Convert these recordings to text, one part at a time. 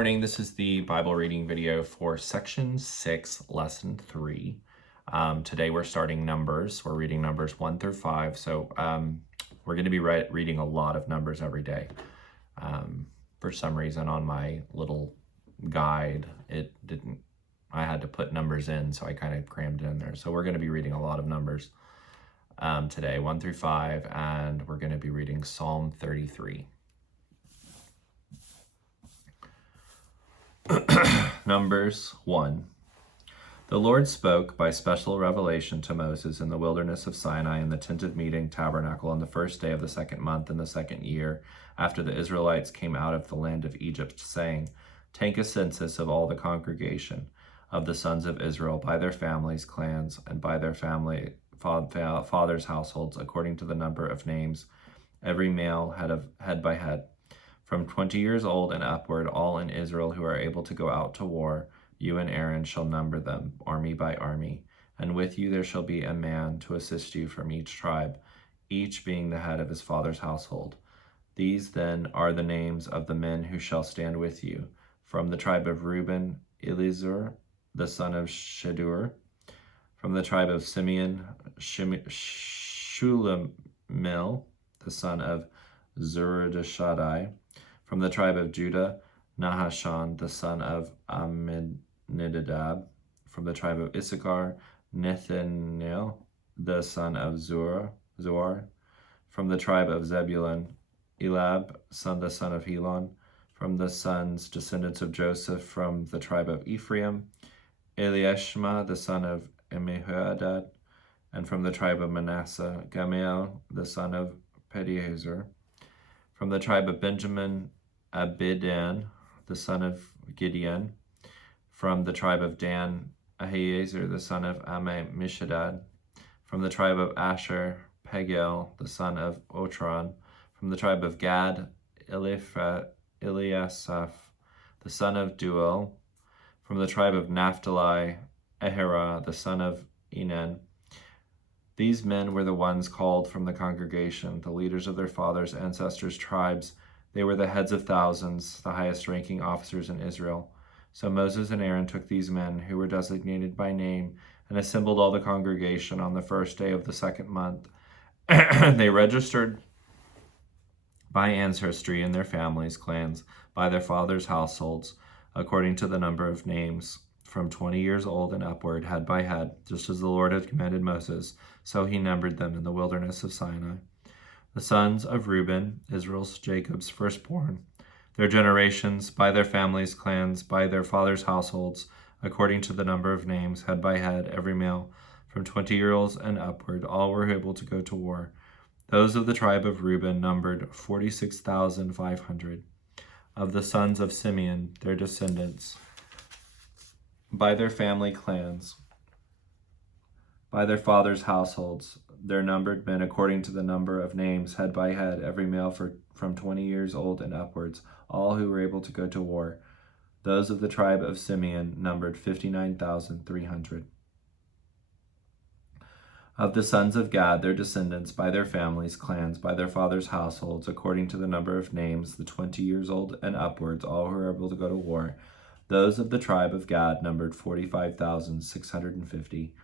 morning. This is the Bible reading video for section 6, lesson 3. Today we're starting Numbers. We're reading Numbers 1 through 5. So we're going to be reading a lot of Numbers every day. For some reason on my little guide, I had to put numbers in, so I kind of crammed it in there. So we're going to be reading a lot of Numbers today, 1 through 5, and we're going to be reading Psalm 33. Numbers 1. The Lord spoke by special revelation to Moses in the wilderness of Sinai in the tent of meeting tabernacle on the first day of the second month in the second year after the Israelites came out of the land of Egypt, saying, Take a census of all the congregation of the sons of Israel by their families, clans, and by their fathers' households, according to the number of names, every male head by head. From 20 years old and upward, all in Israel who are able to go out to war, you and Aaron shall number them, army by army. And with you there shall be a man to assist you from each tribe, each being the head of his father's household. These then are the names of the men who shall stand with you. From the tribe of Reuben, Elizur, the son of Shedur. From the tribe of Simeon, Shulamil, the son of Zuridashadai. From the tribe of Judah, Nahashon, the son of Amminadab. From the tribe of Issachar, Nethanel, the son of Zuar. From the tribe of Zebulun, Elab, the son of Helon. From the descendants of Joseph, from the tribe of Ephraim, Eliashma, the son of Amihudad. And from the tribe of Manasseh, Gamaliel, the son of Pediezer. From the tribe of Benjamin, Abidan, the son of Gideon. From the tribe of Dan, Ahiezer, the son of Ammishadad. From the tribe of Asher, Pagel, the son of Otron. From the tribe of Gad, Eliasaph, the son of Duel. From the tribe of Naphtali, Ahira, the son of Enan. These men were the ones called from the congregation, the leaders of their fathers' ancestors' tribes. They were the heads of thousands, the highest-ranking officers in Israel. So Moses and Aaron took these men, who were designated by name, and assembled all the congregation on the first day of the second month. They registered by ancestry in their families, clans, by their fathers' households, according to the number of names, from 20 years old and upward, head by head, just as the Lord had commanded Moses. So he numbered them in the wilderness of Sinai. The sons of Reuben, Jacob's firstborn, their generations, by their families, clans, by their fathers' households, according to the number of names, head by head, every male, from 20 years and upward, all were able to go to war. Those of the tribe of Reuben numbered 46,500. Of the sons of Simeon, their descendants, by their family clans, by their fathers' households, their numbered men according to the number of names, head by head, every male from 20 years old and upwards, all who were able to go to war. Those of the tribe of Simeon numbered 59,300. Of the sons of Gad, their descendants, by their families, clans, by their fathers' households, according to the number of names, the 20 years old and upwards, all who were able to go to war. Those of the tribe of Gad numbered 45,650.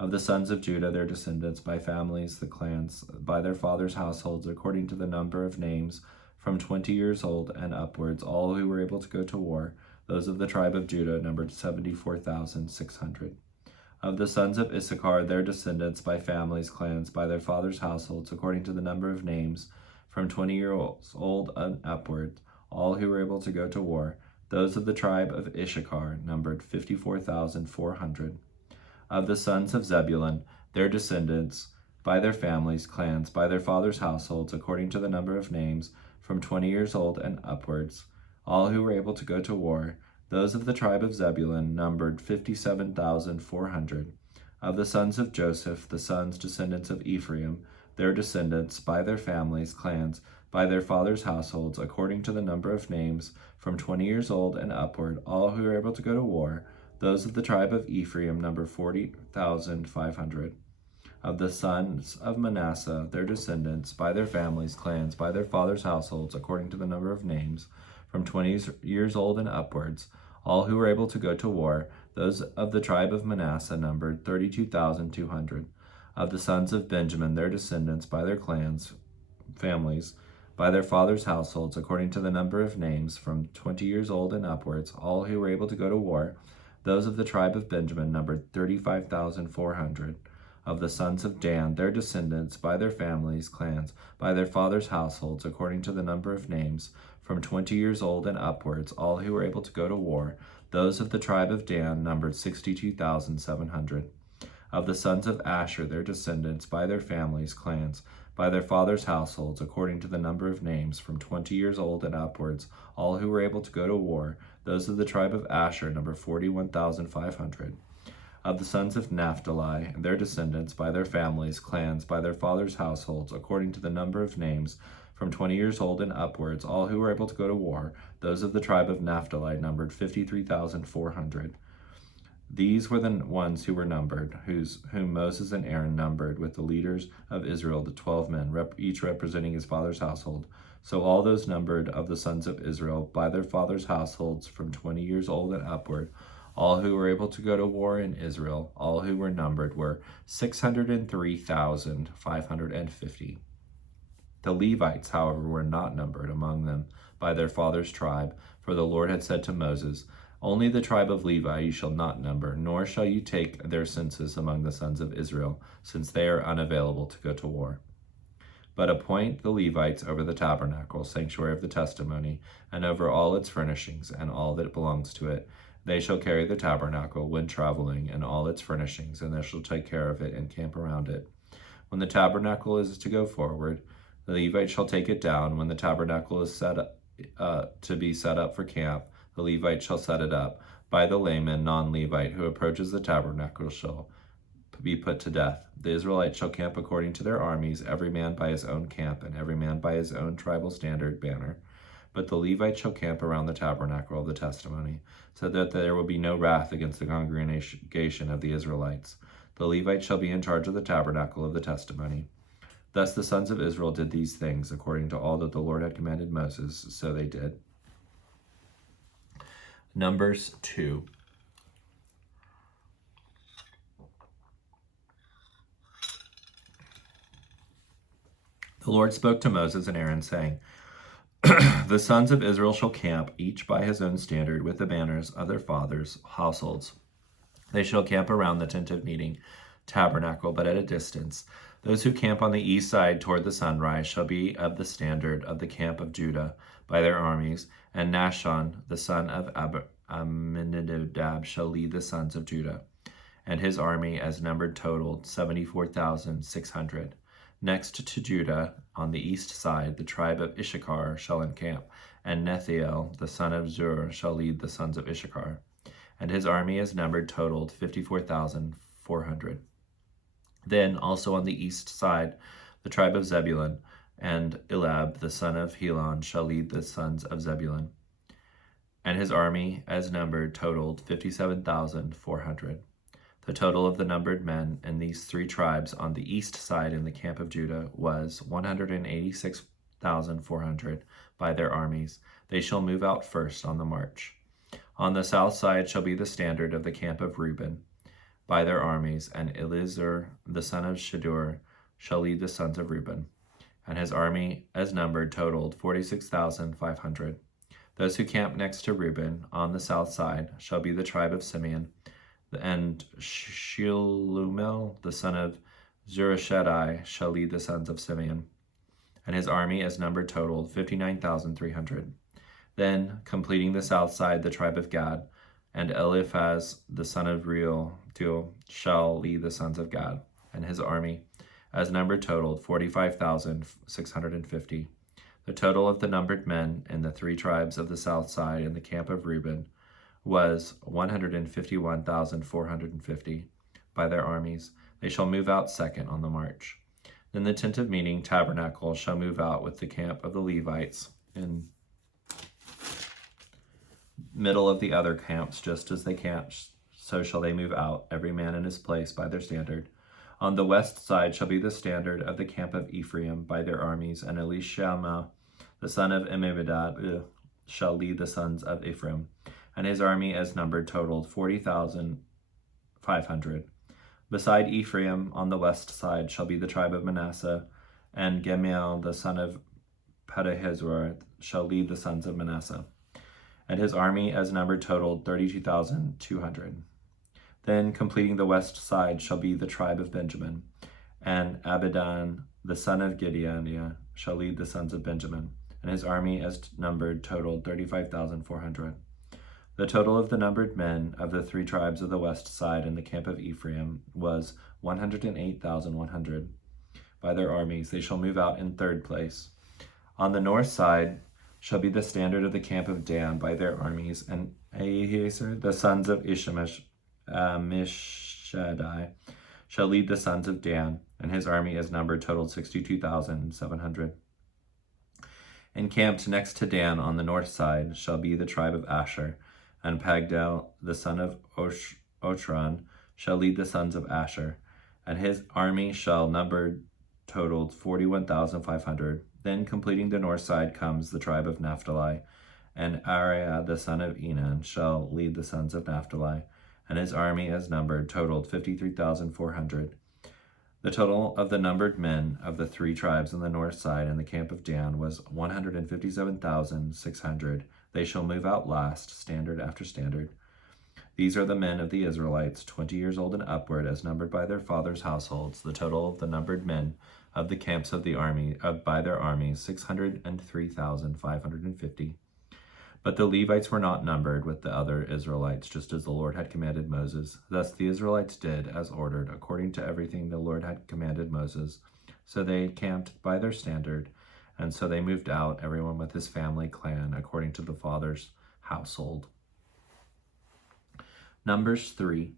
Of the sons of Judah, their descendants, by families, the clans, by their fathers' households, according to the number of names, from 20 years old and upwards, all who were able to go to war. Those of the tribe of Judah numbered 74,600. Of the sons of Issachar, their descendants, by families, clans, by their fathers' households, according to the number of names, from 20 years old and upwards, all who were able to go to war. Those of the tribe of Issachar numbered 54,400. Of the sons of Zebulun, their descendants, by their families, clans, by their fathers' households, according to the number of names, from 20 years old and upwards, all who were able to go to war. Those of the tribe of Zebulun numbered 57,400. Of the sons of Joseph, the descendants of Ephraim, their descendants, by their families, clans, by their fathers' households, according to the number of names, from 20 years old and upward, all who were able to go to war. Those of the tribe of Ephraim number 40,500. Of the sons of Manasseh, their descendants, by their families, clans, by their fathers' households, according to the number of names, from 20 years old and upwards, all who were able to go to war. Those of the tribe of Manasseh numbered 32,200. Of the sons of Benjamin, their descendants, by their clans, families, by their fathers' households, according to the number of names, from 20 years old and upwards, all who were able to go to war. Those of the tribe of Benjamin numbered 35,400. Of the sons of Dan, their descendants, by their families, clans, by their fathers' households, according to the number of names, from 20 years old and upwards, all who were able to go to war. Those of the tribe of Dan numbered 62,700. Of the sons of Asher, their descendants, by their families, clans, by their fathers' households, according to the number of names, from 20 years old and upwards, all who were able to go to war. Those of the tribe of Asher number 41,500. Of the sons of Naphtali, their descendants, by their families, clans, by their fathers' households, according to the number of names, from 20 years old and upwards, all who were able to go to war. Those of the tribe of Naphtali numbered 53,400. These were the ones who were numbered, whom Moses and Aaron numbered with the leaders of Israel, the 12 men, each representing his father's household. So all those numbered of the sons of Israel by their fathers' households from 20 years old and upward, all who were able to go to war in Israel, all who were numbered were 603,550. The Levites, however, were not numbered among them by their father's tribe, for the Lord had said to Moses, "Only the tribe of Levi you shall not number, nor shall you take their census among the sons of Israel, since they are unavailable to go to war. But appoint the Levites over the tabernacle, sanctuary of the testimony, and over all its furnishings, and all that belongs to it. They shall carry the tabernacle when traveling, and all its furnishings, and they shall take care of it and camp around it. When the tabernacle is to go forward, the Levites shall take it down. When the tabernacle is set up, to be set up for camp, the Levite shall set it up. By the layman, non-Levite, who approaches the tabernacle shall be put to death. The Israelites shall camp according to their armies, every man by his own camp, and every man by his own tribal standard banner. But the Levites shall camp around the tabernacle of the testimony, so that there will be no wrath against the congregation of the Israelites. The Levites shall be in charge of the tabernacle of the testimony. Thus the sons of Israel did these things, according to all that the Lord had commanded Moses, so they did. Numbers 2. The Lord spoke to Moses and Aaron, saying, The sons of Israel shall camp, each by his own standard, with the banners of their fathers' households. They shall camp around the tent of meeting, tabernacle, but at a distance. Those who camp on the east side toward the sunrise shall be of the standard of the camp of Judah by their armies, and Nahshon, the son of Amminadab, shall lead the sons of Judah, and his army as numbered totaled 74,600. Next to Judah, on the east side, the tribe of Issachar shall encamp, and Nethiel, the son of Zur, shall lead the sons of Issachar, and his army as numbered totaled 54,400. Then also on the east side, the tribe of Zebulun, and Elab, the son of Helon, shall lead the sons of Zebulun, and his army as numbered totaled 57,400. The total of the numbered men in these three tribes on the east side in the camp of Judah was 186,400 by their armies. They shall move out first on the march. On the south side shall be the standard of the camp of Reuben by their armies, and Elizur, the son of Shedeur, shall lead the sons of Reuben, and his army as numbered totaled 46,500. Those who camp next to Reuben on the south side shall be the tribe of Simeon, and Shelumel, the son of Zurishaddai, shall lead the sons of Simeon, and his army as numbered totaled 59,300. Then, completing the south side, the tribe of Gad, and Eliphaz, the son of Reuel, shall lead the sons of Gad, and his army as numbered totaled 45,650. The total of the numbered men in the three tribes of the south side in the camp of Reuben was 151,450 by their armies. They shall move out second on the march. Then the tent of meeting, tabernacle, shall move out with the camp of the Levites in middle of the other camps, just as they camp, so shall they move out, every man in his place by their standard. On the west side shall be the standard of the camp of Ephraim by their armies, and Elishama, the son of Amminadab, shall lead the sons of Ephraim, and his army as numbered totaled 40,500. Beside Ephraim on the west side shall be the tribe of Manasseh, and Gemiel the son of Pedahizur shall lead the sons of Manasseh, and his army as numbered totaled 32,200. Then completing the west side shall be the tribe of Benjamin, and Abidan the son of Gideon shall lead the sons of Benjamin, and his army as numbered totaled 35,400. The total of the numbered men of the three tribes of the west side in the camp of Ephraim was 108,100. By their armies, they shall move out in third place. On the north side shall be the standard of the camp of Dan by their armies, and Ahiezer, the sons of Mishadai, shall lead the sons of Dan, and his army as numbered totaled 62,700. Encamped next to Dan on the north side shall be the tribe of Asher, and Pagdel, the son of Ochran, shall lead the sons of Asher, and his army shall number totaled 41,500. Then completing the north side comes the tribe of Naphtali, and Ariah, the son of Enan, shall lead the sons of Naphtali, and his army as numbered totaled 53,400. The total of the numbered men of the three tribes on the north side in the camp of Dan was 157,600. They shall move out last, standard after standard. These are the men of the Israelites, 20 years old and upward, as numbered by their fathers' households. The total of the numbered men of the camps of the army by their armies, 603,550. But the Levites were not numbered with the other Israelites, just as the Lord had commanded Moses. Thus the Israelites did as ordered, according to everything the Lord had commanded Moses. So they camped by their standard, and so they moved out, everyone with his family clan, according to the father's household. Numbers 3.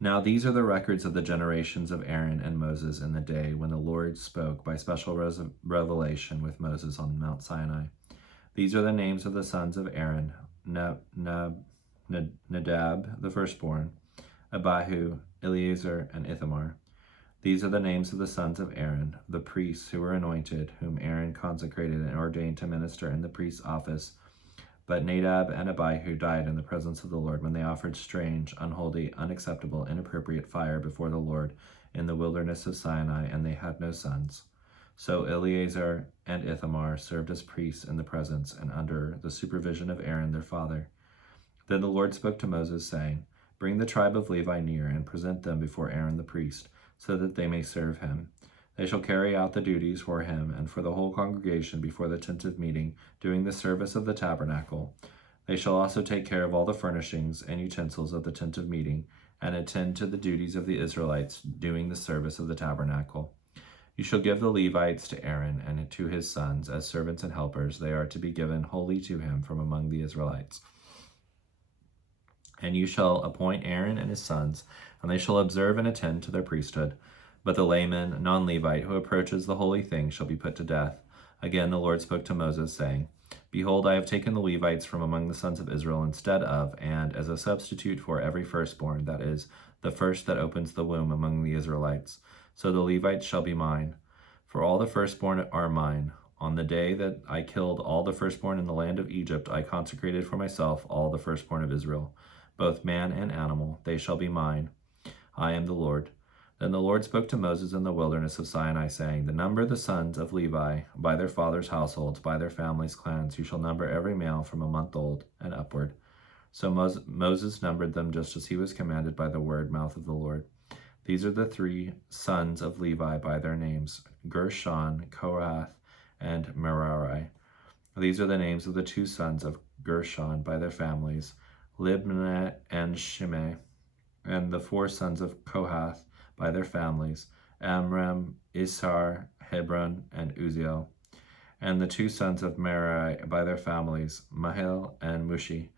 Now these are the records of the generations of Aaron and Moses in the day when the Lord spoke by special revelation with Moses on Mount Sinai. These are the names of the sons of Aaron: Nadab, the firstborn, Abihu, Eleazar, and Ithamar. These are the names of the sons of Aaron, the priests who were anointed, whom Aaron consecrated and ordained to minister in the priest's office. But Nadab and Abihu died in the presence of the Lord when they offered strange, unholy, unacceptable, inappropriate fire before the Lord in the wilderness of Sinai, and they had no sons. So Eleazar and Ithamar served as priests in the presence and under the supervision of Aaron their father. Then the Lord spoke to Moses, saying, Bring the tribe of Levi near and present them before Aaron the priest, so that they may serve him. They shall carry out the duties for him and for the whole congregation before the tent of meeting, doing the service of the tabernacle. They shall also take care of all the furnishings and utensils of the tent of meeting, and attend to the duties of the Israelites, doing the service of the tabernacle. You shall give the Levites to Aaron and to his sons as servants and helpers. They are to be given wholly to him from among the Israelites. And you shall appoint Aaron and his sons, and they shall observe and attend to their priesthood. But the layman, non-Levite, who approaches the holy thing shall be put to death. Again the Lord spoke to Moses, saying, Behold, I have taken the Levites from among the sons of Israel instead of, and as a substitute for every firstborn, that is, the first that opens the womb among the Israelites. So the Levites shall be mine. For all the firstborn are mine. On the day that I killed all the firstborn in the land of Egypt, I consecrated for myself all the firstborn of Israel, both man and animal. They shall be mine. I am the Lord. Then the Lord spoke to Moses in the wilderness of Sinai, saying, The number of the sons of Levi, by their fathers' households, by their families' clans, you shall number every male from a month old and upward. So Moses numbered them just as he was commanded by the word mouth of the Lord. These are the three sons of Levi by their names, Gershon, Kohath, and Merari. These are the names of the two sons of Gershon by their families, Libnah and Shimei, and the four sons of Kohath by their families, Amram, Ishar, Hebron, and Uziel, and the two sons of Merari by their families, Mahil and Mushi.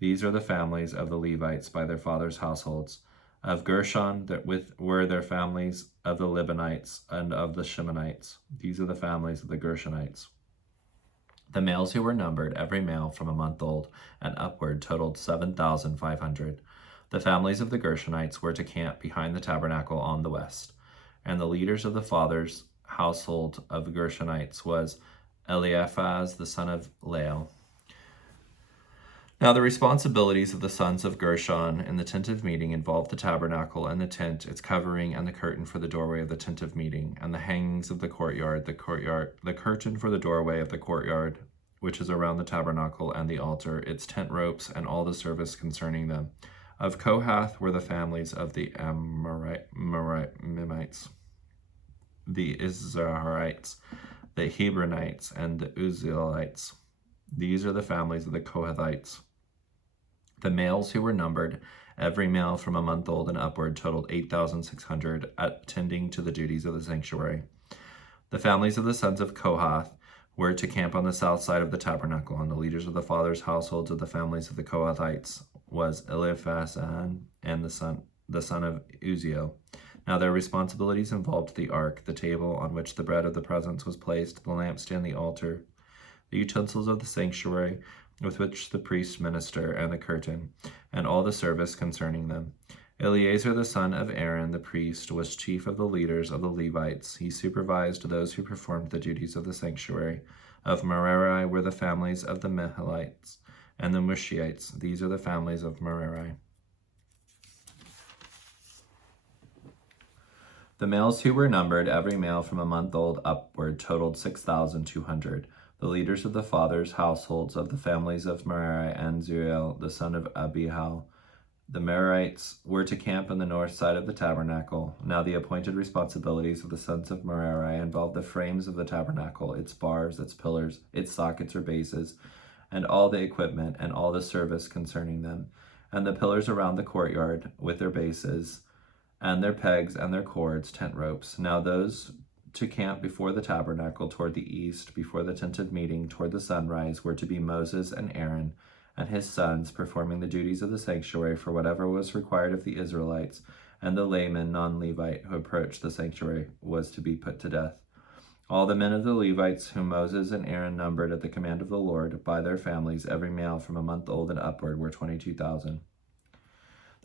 These are the families of the Levites by their fathers' households. Of Gershon were their families of the Libanites and of the Shimonites. These are the families of the Gershonites. The males who were numbered, every male from a month old and upward, totaled 7,500. The families of the Gershonites were to camp behind the tabernacle on the west. And the leaders of the father's household of the Gershonites was Eliphaz the son of Lael, Now the responsibilities of the sons of Gershon in the tent of meeting involved the tabernacle and the tent, its covering, and the curtain for the doorway of the tent of meeting, and the hangings of the courtyard, the curtain for the doorway of the courtyard, which is around the tabernacle, and the altar, its tent ropes, and all the service concerning them. Of Kohath were the families of the Amramites, the Izharites, the Hebronites, and the Uzzielites. These are the families of the Kohathites. The males who were numbered, every male from a month old and upward, totaled 8,600, attending to the duties of the sanctuary. The families of the sons of Kohath were to camp on the south side of the tabernacle, and the leaders of the fathers' households of the families of the Kohathites was Eliphaz and the son of Uzziel. Now their responsibilities involved the ark, the table on which the bread of the presence was placed, the lampstand, the altar, the utensils of the sanctuary with which the priests minister, and the curtain, and all the service concerning them. Eleazar the son of Aaron the priest was chief of the leaders of the Levites. He supervised those who performed the duties of the sanctuary. Of Merari were the families of the Mahalites and the Mushiites. These are the families of Merari. The males who were numbered, every male from a month old upward, totaled 6,200. The leaders of the fathers' households of the families of Merari and Zuriel, the son of Abihail, the Merarites, were to camp on the north side of the tabernacle. Now the appointed responsibilities of the sons of Merari involved the frames of the tabernacle, its bars, its pillars, its sockets or bases, and all the equipment and all the service concerning them, and the pillars around the courtyard with their bases, and their pegs and their cords, tent ropes. Now those to camp before the tabernacle toward the east, before the tent of meeting toward the sunrise, were to be Moses and Aaron and his sons, performing the duties of the sanctuary for whatever was required of the Israelites, and the layman, non-Levite, who approached the sanctuary was to be put to death. All the men of the Levites whom Moses and Aaron numbered at the command of the Lord by their families, every male from a month old and upward, were 22,000.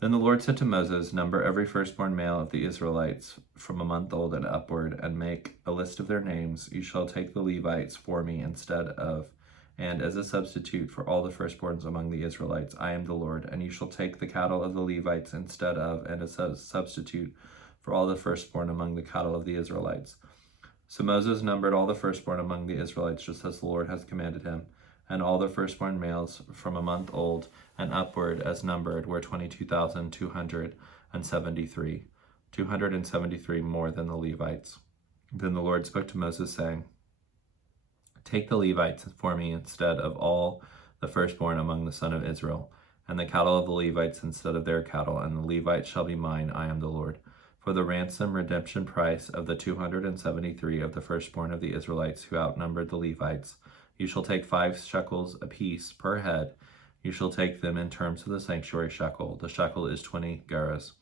Then the Lord said to Moses, number every firstborn male of the Israelites from a month old and upward, and make a list of their names. You shall take the Levites for me instead of, and as a substitute for all the firstborns among the Israelites. I am the Lord. And you shall take the cattle of the Levites instead of, and as a substitute for all the firstborn among the cattle of the Israelites. So Moses numbered all the firstborn among the Israelites, just as the Lord has commanded him. And all the firstborn males from a month old and upward as numbered were 22,273, 273 more than the Levites. Then the Lord spoke to Moses, saying, take the Levites for me instead of all the firstborn among the sons of Israel, and the cattle of the Levites instead of their cattle, and the Levites shall be mine. I am the Lord. For the ransom redemption price of the 273 of the firstborn of the Israelites who outnumbered the Levites, you shall take 5 shekels apiece per head. You shall take them in terms of the sanctuary shekel. The shekel is 20 gerahs.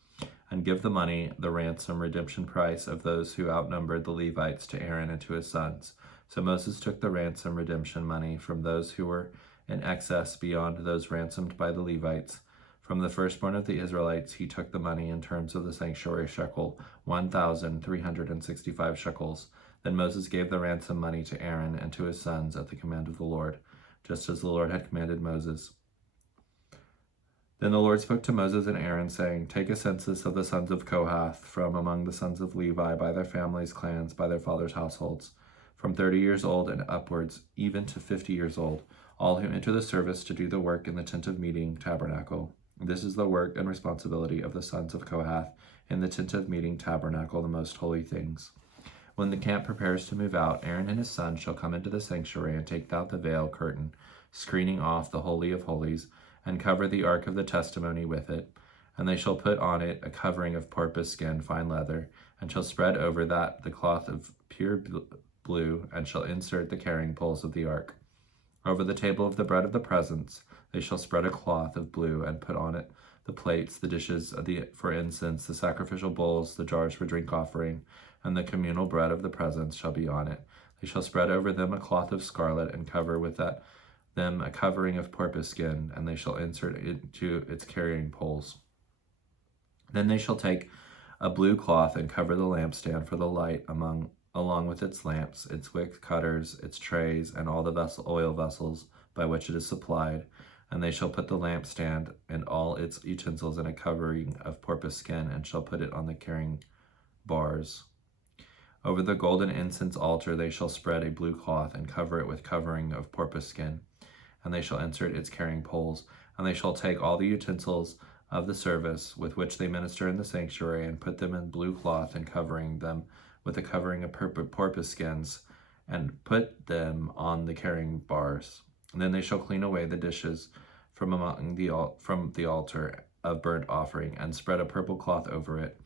And give the money, the ransom redemption price of those who outnumbered the Levites, to Aaron and to his sons. So Moses took the ransom redemption money from those who were in excess beyond those ransomed by the Levites. From the firstborn of the Israelites, he took the money in terms of the sanctuary shekel, 1,365 shekels. Then Moses gave the ransom money to Aaron and to his sons at the command of the Lord, just as the Lord had commanded Moses. Then the Lord spoke to Moses and Aaron, saying, take a census of the sons of Kohath from among the sons of Levi by their families, clans, by their fathers' households, from 30 years old and upwards, even to 50 years old, all who enter the service to do the work in the tent of meeting tabernacle. This is the work and responsibility of the sons of Kohath in the tent of meeting tabernacle, the most holy things. When the camp prepares to move out, Aaron and his sons shall come into the sanctuary and take out the veil curtain, screening off the Holy of Holies, and cover the ark of the testimony with it. And they shall put on it a covering of porpoise skin, fine leather, and shall spread over that the cloth of pure blue, and shall insert the carrying poles of the ark. Over the table of the bread of the presence they shall spread a cloth of blue, and put on it the plates, the dishes for incense, the sacrificial bowls, the jars for drink offering, and the communal bread of the presence shall be on it. They shall spread over them a cloth of scarlet, and cover with them a covering of porpoise skin, and they shall insert it into its carrying poles. Then they shall take a blue cloth and cover the lampstand for the light along with its lamps, its wick cutters, its trays, and all the oil vessels by which it is supplied. And they shall put the lampstand and all its utensils in a covering of porpoise skin, and shall put it on the carrying bars. Over the golden incense altar they shall spread a blue cloth, and cover it with covering of porpoise skin, and they shall insert its carrying poles. And they shall take all the utensils of the service with which they minister in the sanctuary, and put them in blue cloth, and covering them with a covering of porpoise skins, and put them on the carrying bars. And then they shall clean away the dishes from the altar of burnt offering, and spread a purple cloth over it.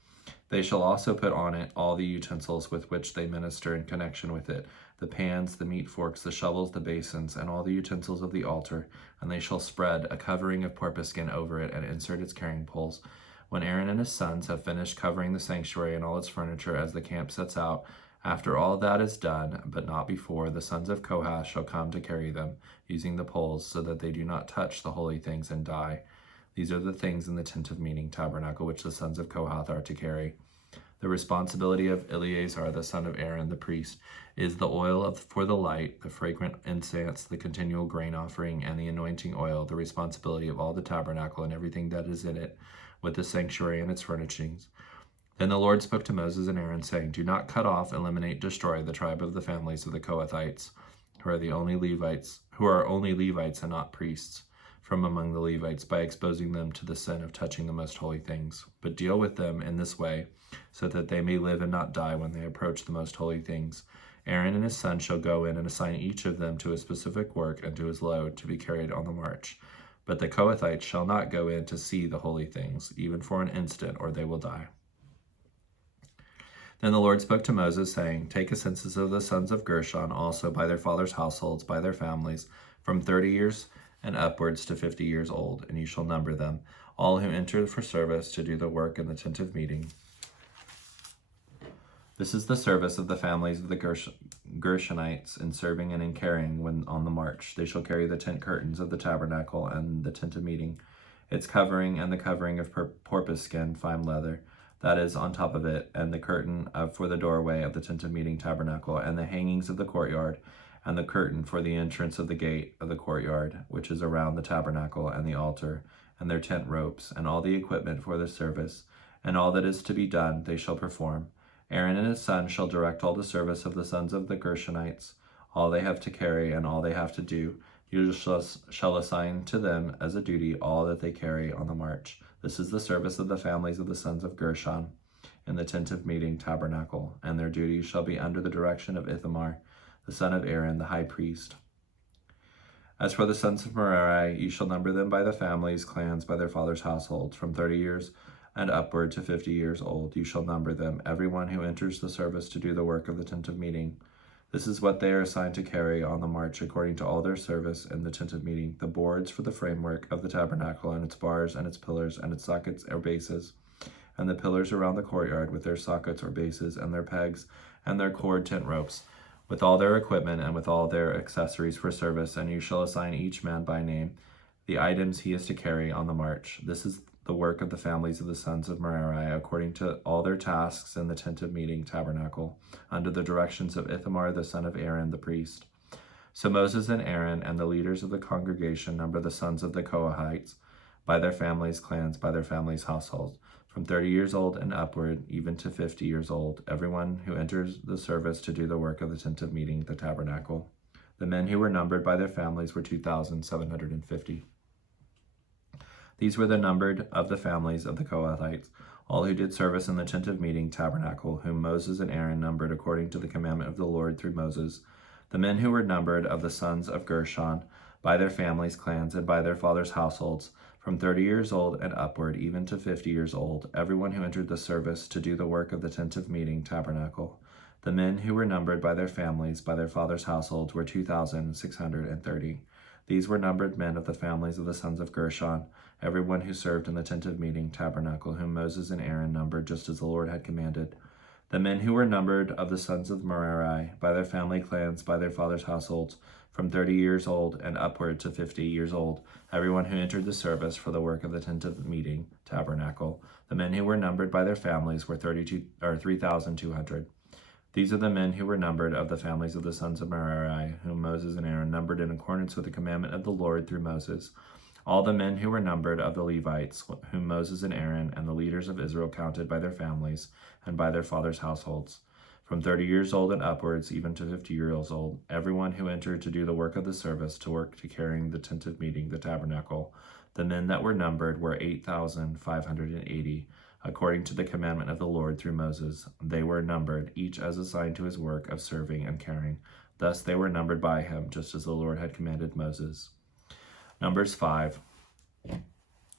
They shall also put on it all the utensils with which they minister in connection with it, the pans, the meat forks, the shovels, the basins, and all the utensils of the altar. And they shall spread a covering of porpoise skin over it, and insert its carrying poles. When Aaron and his sons have finished covering the sanctuary and all its furniture as the camp sets out, after all that is done, but not before, the sons of Kohath shall come to carry them, using the poles, so that they do not touch the holy things and die. These are the things in the tent of meeting tabernacle which the sons of Kohath are to carry. The responsibility of Eleazar, the son of Aaron, the priest, is the oil for the light, the fragrant incense, the continual grain offering, and the anointing oil, the responsibility of all the tabernacle and everything that is in it, with the sanctuary and its furnishings. Then the Lord spoke to Moses and Aaron, saying, Do not cut off, eliminate, destroy the tribe of the families of the Kohathites, who are only Levites and not priests, from among the Levites, by exposing them to the sin of touching the most holy things. But deal with them in this way, so that they may live and not die when they approach the most holy things. Aaron and his son shall go in and assign each of them to a specific work and to his load to be carried on the march. But the Kohathites shall not go in to see the holy things, even for an instant, or they will die. Then the Lord spoke to Moses, saying, Take a census of the sons of Gershon, also by their fathers' households, by their families, from 30 years and upwards to 50 years old, and you shall number them, all who enter for service to do the work in the tent of meeting. This is the service of the families of the Gershonites in serving and in carrying when on the march. They shall carry the tent curtains of the tabernacle and the tent of meeting, its covering and the covering of porpoise skin, fine leather, that is on top of it, and the curtain for the doorway of the tent of meeting tabernacle, and the hangings of the courtyard, and the curtain for the entrance of the gate of the courtyard, which is around the tabernacle and the altar, and their tent ropes, and all the equipment for the service, and all that is to be done they shall perform. Aaron and his son shall direct all the service of the sons of the Gershonites, all they have to carry and all they have to do. You shall assign to them as a duty all that they carry on the march. This is the service of the families of the sons of Gershon in the tent of meeting tabernacle, and their duties shall be under the direction of Ithamar, the son of Aaron, the high priest. As for the sons of Merari, you shall number them by the families, clans, by their fathers' households, from 30 years and upward to 50 years old. You shall number them, everyone who enters the service to do the work of the tent of meeting. This is what they are assigned to carry on the march according to all their service in the tent of meeting: the boards for the framework of the tabernacle, and its bars, and its pillars, and its sockets or bases, and the pillars around the courtyard with their sockets or bases, and their pegs, and their cord tent ropes, with all their equipment and with all their accessories for service. And you shall assign each man by name the items he is to carry on the march. This is the work of the families of the sons of Merari, according to all their tasks in the tent of meeting tabernacle, under the directions of Ithamar the son of Aaron the priest. So Moses and Aaron and the leaders of the congregation number the sons of the Kohathites by their families' clans, by their families' households, from 30 years old and upward, even to 50 years old, everyone who enters the service to do the work of the tent of meeting, the tabernacle. The men who were numbered by their families were 2,750. These were the numbered of the families of the Kohathites, all who did service in the tent of meeting tabernacle, whom Moses and Aaron numbered according to the commandment of the Lord through Moses. The men who were numbered of the sons of Gershon, by their families, clans, and by their fathers' households, from 30 years old and upward, even to 50 years old, everyone who entered the service to do the work of the tent of meeting tabernacle. The men who were numbered by their families, by their fathers' households, were 2,630. These were numbered men of the families of the sons of Gershon, everyone who served in the tent of meeting tabernacle, whom Moses and Aaron numbered just as the Lord had commanded. The men who were numbered of the sons of Merari, by their family clans, by their fathers' households, from 30 years old and upward to 50 years old, everyone who entered the service for the work of the tent of meeting tabernacle. The men who were numbered by their families were 3,200. These are the men who were numbered of the families of the sons of Merari, whom Moses and Aaron numbered in accordance with the commandment of the Lord through Moses. All the men who were numbered of the Levites, whom Moses and Aaron and the leaders of Israel counted by their families and by their fathers' households, from 30 years old and upwards, even to 50 years old, everyone who entered to do the work of the service, to work to carrying the tent of meeting, the tabernacle. The men that were numbered were 8,580, according to the commandment of the Lord through Moses. They were numbered, each as assigned to his work of serving and carrying. Thus they were numbered by him, just as the Lord had commanded Moses. Numbers 5.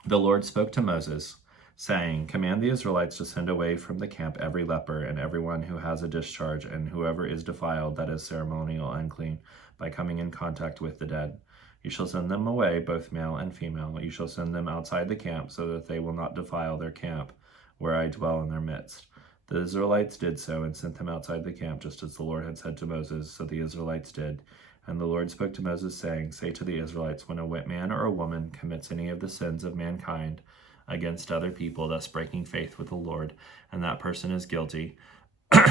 The Lord spoke to Moses, saying, Command the Israelites to send away from the camp every leper and everyone who has a discharge, and whoever is defiled, that is ceremonial unclean, by coming in contact with the dead. You shall send them away, both male and female. You shall send them outside the camp, so that they will not defile their camp, where I dwell in their midst. The Israelites did so, and sent them outside the camp, just as the Lord had said to Moses, so the Israelites did. And the Lord spoke to Moses, saying, Say to the Israelites, when a man or a woman commits any of the sins of mankind against other people, thus breaking faith with the Lord, and that person is guilty,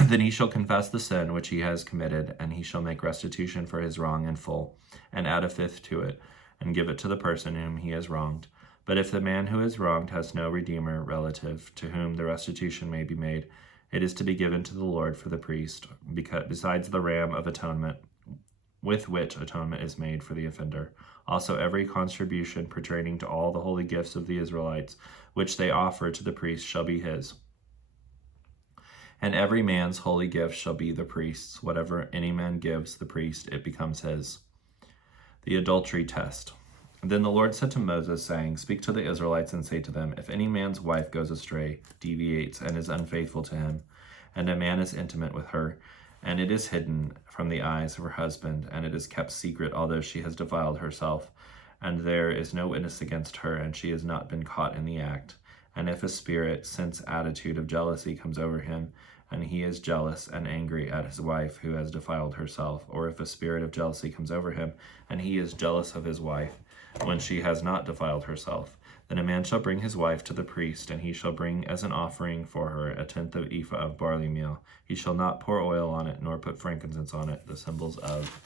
then he shall confess the sin which he has committed, and he shall make restitution for his wrong in full, and add a fifth to it, and give it to the person whom he has wronged. But if the man who is wronged has no redeemer relative to whom the restitution may be made, it is to be given to the Lord for the priest, besides the ram of atonement, with which atonement is made for the offender. Also every contribution pertaining to all the holy gifts of the Israelites, which they offer to the priest, shall be his. And every man's holy gift shall be the priest's. Whatever any man gives the priest, it becomes his. The adultery test. Then the Lord said to Moses, saying, Speak to the Israelites and say to them, If any man's wife goes astray, deviates, and is unfaithful to him, and a man is intimate with her, and it is hidden from the eyes of her husband, and it is kept secret, although she has defiled herself, and there is no witness against her, and she has not been caught in the act. And if a spirit, since attitude of jealousy comes over him, and he is jealous and angry at his wife who has defiled herself, or if a spirit of jealousy comes over him, and he is jealous of his wife when she has not defiled herself, then a man shall bring his wife to the priest, and he shall bring as an offering for her a tenth of ephah of barley meal. He shall not pour oil on it, nor put frankincense on it, the symbols of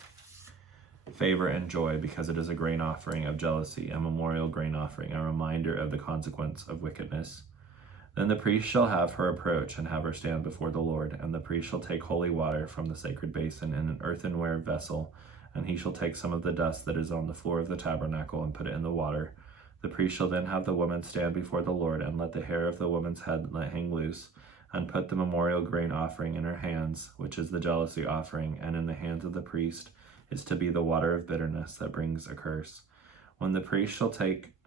favor and joy, because it is a grain offering of jealousy, a memorial grain offering, a reminder of the consequence of wickedness. Then the priest shall have her approach and have her stand before the Lord, and the priest shall take holy water from the sacred basin in an earthenware vessel, and he shall take some of the dust that is on the floor of the tabernacle and put it in the water. The priest shall then have the woman stand before the Lord, and let the hair of the woman's head hang loose, and put the memorial grain offering in her hands, which is the jealousy offering, and in the hands of the priest is to be the water of bitterness that brings a curse. When the priest shall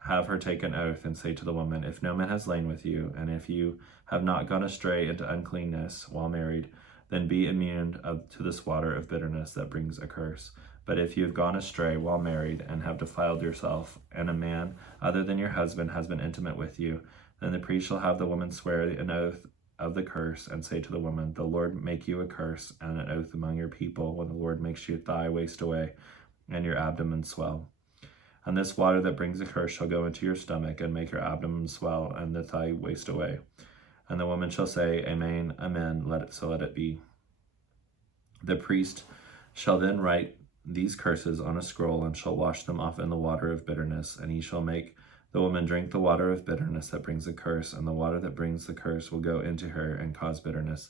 have her take an oath, and say to the woman, If no man has lain with you, and if you have not gone astray into uncleanness while married, then be immune to this water of bitterness that brings a curse. But if you have gone astray while married, and have defiled yourself, and a man other than your husband has been intimate with you, then the priest shall have the woman swear an oath of the curse, and say to the woman, The Lord make you a curse and an oath among your people, when the Lord makes your thigh waste away, and your abdomen swell. And this water that brings a curse shall go into your stomach, and make your abdomen swell, and the thigh waste away. And the woman shall say, Amen, amen, let it be. The priest shall then write these curses on a scroll, and shall wash them off in the water of bitterness, and he shall make the woman drink the water of bitterness that brings a curse, and the water that brings the curse will go into her and cause bitterness.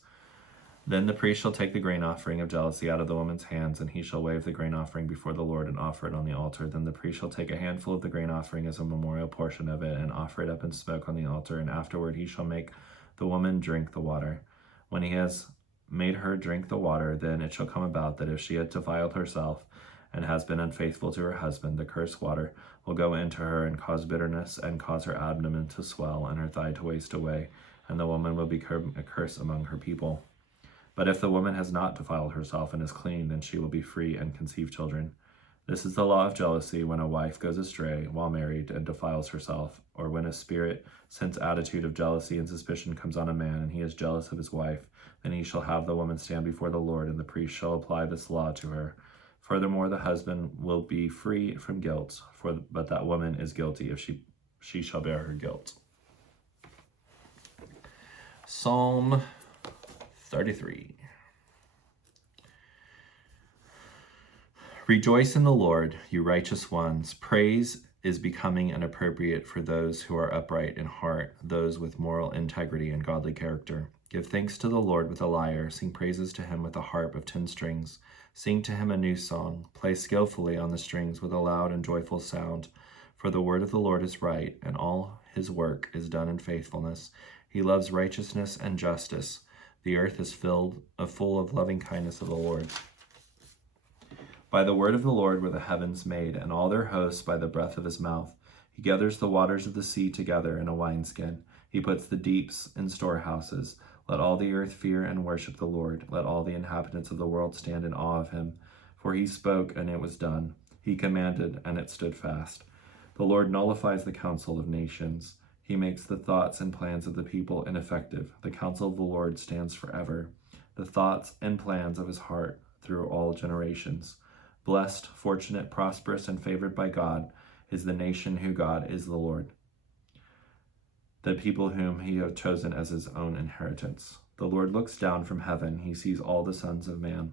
Then the priest shall take the grain offering of jealousy out of the woman's hands, and he shall wave the grain offering before the Lord and offer it on the altar. Then the priest shall take a handful of the grain offering as a memorial portion of it, and offer it up in smoke on the altar, and afterward he shall make the woman drink the water. When he has made her drink the water, then it shall come about that if she had defiled herself and has been unfaithful to her husband, the cursed water will go into her and cause bitterness, and cause her abdomen to swell and her thigh to waste away, and the woman will become a curse among her people. But if the woman has not defiled herself and is clean, then she will be free and conceive children. This is the law of jealousy when a wife goes astray while married and defiles herself, or when a spirit, since attitude of jealousy and suspicion comes on a man, and he is jealous of his wife, then he shall have the woman stand before the Lord, and the priest shall apply this law to her. Furthermore, the husband will be free from guilt, but that woman is guilty if she shall bear her guilt. Psalm 33. Rejoice in the Lord, you righteous ones. Praise is becoming and appropriate for those who are upright in heart, those with moral integrity and godly character. Give thanks to the Lord with a lyre, sing praises to him with a harp of 10 strings. Sing to him a new song, play skillfully on the strings with a loud and joyful sound. For the word of the Lord is right, and all his work is done in faithfulness. He loves righteousness and justice. The earth is full of loving kindness of the Lord. By the word of the Lord were the heavens made, and all their hosts by the breath of his mouth. He gathers the waters of the sea together in a wineskin. He puts the deeps in storehouses. Let all the earth fear and worship the Lord. Let all the inhabitants of the world stand in awe of him. For he spoke, and it was done. He commanded, and it stood fast. The Lord nullifies the counsel of nations. He makes the thoughts and plans of the people ineffective. The counsel of the Lord stands forever, the thoughts and plans of his heart through all generations. Blessed, fortunate, prosperous, and favored by God is the nation whose God is the Lord, the people whom he has chosen as his own inheritance. The Lord looks down from heaven. He sees all the sons of man.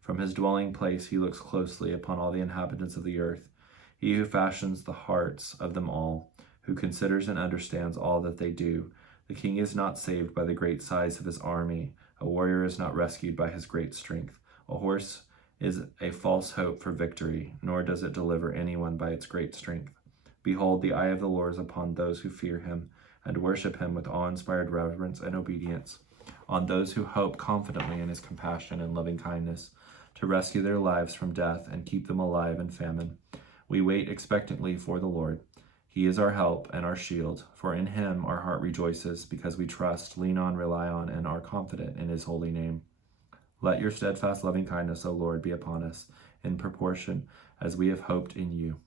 From his dwelling place he looks closely upon all the inhabitants of the earth. He who fashions the hearts of them all, who considers and understands all that they do. The king is not saved by the great size of his army. A warrior is not rescued by his great strength. A horse is a false hope for victory, nor does it deliver anyone by its great strength. Behold, the eye of the Lord is upon those who fear him, and worship him with awe-inspired reverence and obedience, on those who hope confidently in his compassion and loving kindness, to rescue their lives from death and keep them alive in famine. We wait expectantly for the Lord. He is our help and our shield, for in him our heart rejoices, because we trust, lean on, rely on, and are confident in his holy name. Let your steadfast loving kindness, O Lord, be upon us in proportion as we have hoped in you.